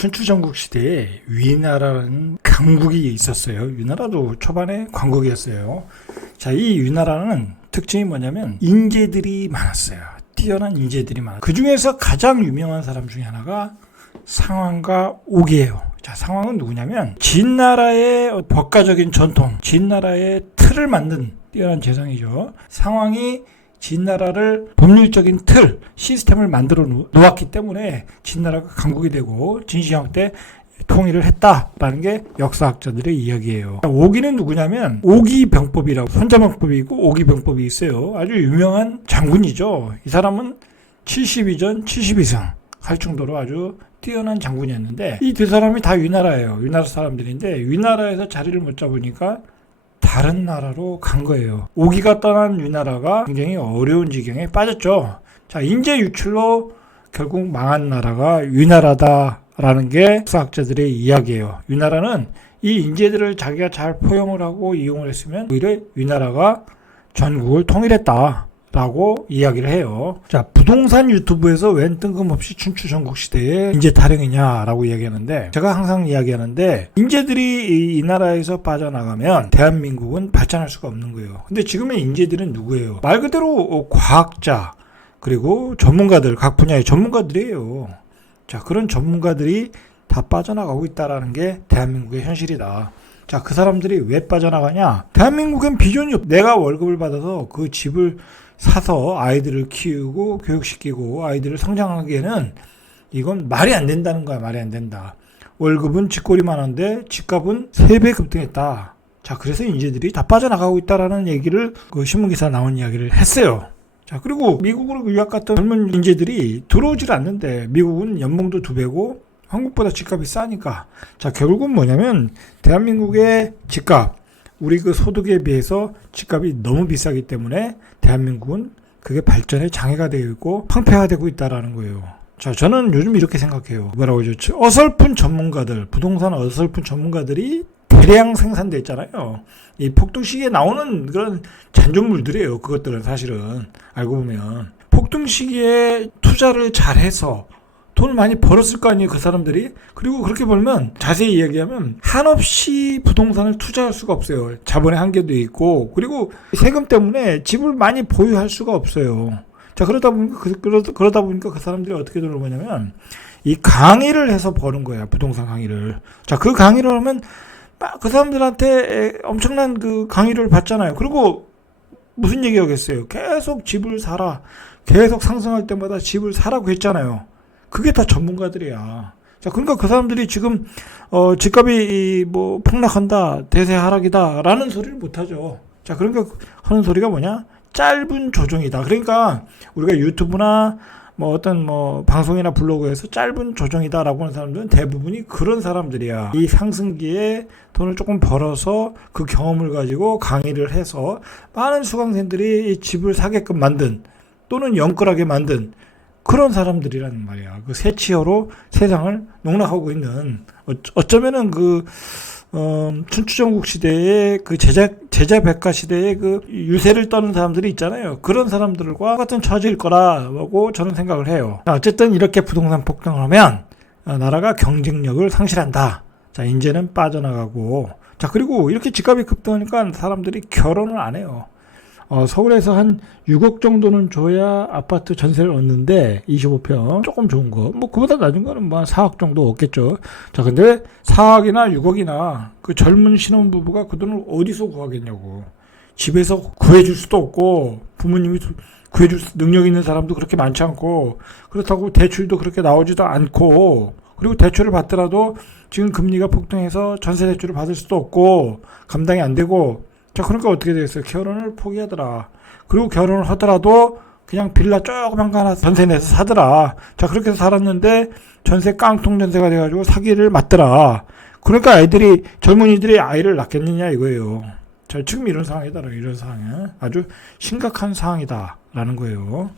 춘추전국 시대에 위나라는 강국이 있었어요. 위나라도 초반에 광국이었어요. 자, 이 위나라는 특징이 뭐냐면 인재들이 많았어요. 뛰어난 인재들이 많아요. 그 중에서 가장 유명한 사람 중에 하나가 상왕과 옥이에요. 자, 상왕은 누구냐면 진나라의 법가적인 전통, 진나라의 틀을 만든 뛰어난 재상이죠. 상왕이 진나라를 법률적인 틀, 시스템을 만들어 놓- 놓았기 때문에 진나라가 강국이 되고 진시황 때 통일을 했다라는 게 역사학자들의 이야기예요. 오기는 누구냐면 오기병법이라고 손자병법이 고 오기병법이 있어요. 아주 유명한 장군이죠. 이 사람은 72전 72승 할 정도로 아주 뛰어난 장군이었는데 이 두 사람이 다 위나라예요. 위나라 사람들인데 위나라에서 자리를 못 잡으니까 다른 나라로 간 거예요. 오기가 떠난 위나라가 굉장히 어려운 지경에 빠졌죠. 자, 인재 유출로 결국 망한 나라가 위나라다라는 게 역사학자들의 이야기예요. 위나라는 이 인재들을 자기가 잘 포용을 하고 이용을 했으면 오히려 위나라가 전국을 통일했다. 라고 이야기를 해요. 자, 부동산 유튜브에서 웬 뜬금없이 춘추 전국 시대에 인재 타령이냐라고 이야기하는데 제가 항상 이야기하는데 인재들이 이, 이 나라에서 빠져나가면 대한민국은 발전할 수가 없는 거예요. 근데 지금의 인재들은 누구예요? 말 그대로 어, 과학자 그리고 전문가들 각 분야의 전문가들이에요. 자, 그런 전문가들이 다 빠져나가고 있다라는 게 대한민국의 현실이다. 자, 그 사람들이 왜 빠져나가냐? 대한민국엔 비전이 없. 내가 월급을 받아서 그 집을 사서 아이들을 키우고 교육시키고 아이들을 성장하기에는 이건 말이 안 된다는 거야. 말이 안 된다. 월급은 쥐꼬리만 한데 집값은 3배 급등했다. 자, 그래서 인재들이 다 빠져나가고 있다라는 얘기를 그 신문기사 나온 이야기를 했어요. 자, 그리고 미국으로 유학 갔던 젊은 인재들이 들어오질 않는데 미국은 연봉도 두 배고 한국보다 집값이 싸니까. 자, 결국은 뭐냐면 대한민국의 집값, 우리 그 소득에 비해서 집값이 너무 비싸기 때문에 대한민국은 그게 발전에 장애가 되어 있고 황폐화되고 있다라는 거예요. 자, 저는 요즘 이렇게 생각해요. 뭐라고 하죠? 어설픈 전문가들, 부동산 어설픈 전문가들이 대량 생산돼 있잖아요. 이 폭등시기에 나오는 그런 잔존물들이에요. 그것들은 사실은 알고 보면 폭등시기에 투자를 잘해서 돈을 많이 벌었을 거 아니에요, 그 사람들이. 그리고 그렇게 벌면 자세히 이야기하면 한없이 부동산을 투자할 수가 없어요. 자본의 한계도 있고 그리고 세금 때문에 집을 많이 보유할 수가 없어요. 자 그러다 보니까 그, 그러다, 그러다 보니까 그 사람들이 어떻게 돈을 버냐면 이 강의를 해서 버는 거야 부동산 강의를. 자 그 강의를 하면 막 그 사람들한테 엄청난 그 강의를 받잖아요. 그리고 무슨 얘기 하겠어요? 계속 집을 사라. 계속 상승할 때마다 집을 사라고 했잖아요. 그게 다 전문가들이야. 자, 그러니까 그 사람들이 지금 어 집값이 이뭐 폭락한다, 대세 하락이다 라는 소리를 못 하죠. 자, 그러니까 하는 소리가 뭐냐? 짧은 조정이다. 그러니까 우리가 유튜브나 뭐 어떤 뭐 방송이나 블로그에서 짧은 조정이다라고 하는 사람들은 대부분이 그런 사람들이야. 이 상승기에 돈을 조금 벌어서 그 경험을 가지고 강의를 해서 많은 수강생들이 이 집을 사게끔 만든 또는 영끌하게 만든 그런 사람들이라는 말이야. 그 새치어로 세상을 농락하고 있는 어- 어쩌면은 그 어, 춘추전국 시대의 그 제자 제자 백가 시대의 그 유세를 떠는 사람들이 있잖아요. 그런 사람들과 같은 처지일 거라고 저는 생각을 해요. 자, 어쨌든 이렇게 부동산 폭등을 하면 어, 나라가 경쟁력을 상실한다. 자, 인재는 빠져나가고 자 그리고 이렇게 집값이 급등하니까 사람들이 결혼을 안 해요. 어, 서울에서 한 6억 정도는 줘야 아파트 전세를 얻는데 25평 조금 좋은 거. 뭐 그보다 낮은 거는 뭐한 4억 정도 얻겠죠. 자, 근데 4억이나 6억이나 그 젊은 신혼부부가 그 돈을 어디서 구하겠냐고. 집에서 구해줄 수도 없고 부모님이 구해줄 수- 능력 있는 사람도 그렇게 많지 않고 그렇다고 대출도 그렇게 나오지도 않고 그리고 대출을 받더라도 지금 금리가 폭등해서 전세 대출을 받을 수도 없고 감당이 안 되고 자, 그러니까 어떻게 되겠어요? 결혼을 포기하더라. 그리고 결혼을 하더라도 그냥 빌라 조그만 거 하나 전세 내서 사더라. 자, 그렇게 해서 살았는데 전세 깡통 전세가 돼가지고 사기를 맞더라. 그러니까 애들이, 젊은이들이 아이를 낳겠느냐 이거예요. 자, 지금 이런 상황이다. 이런 상황이 아주 심각한 상황이다라는 거예요.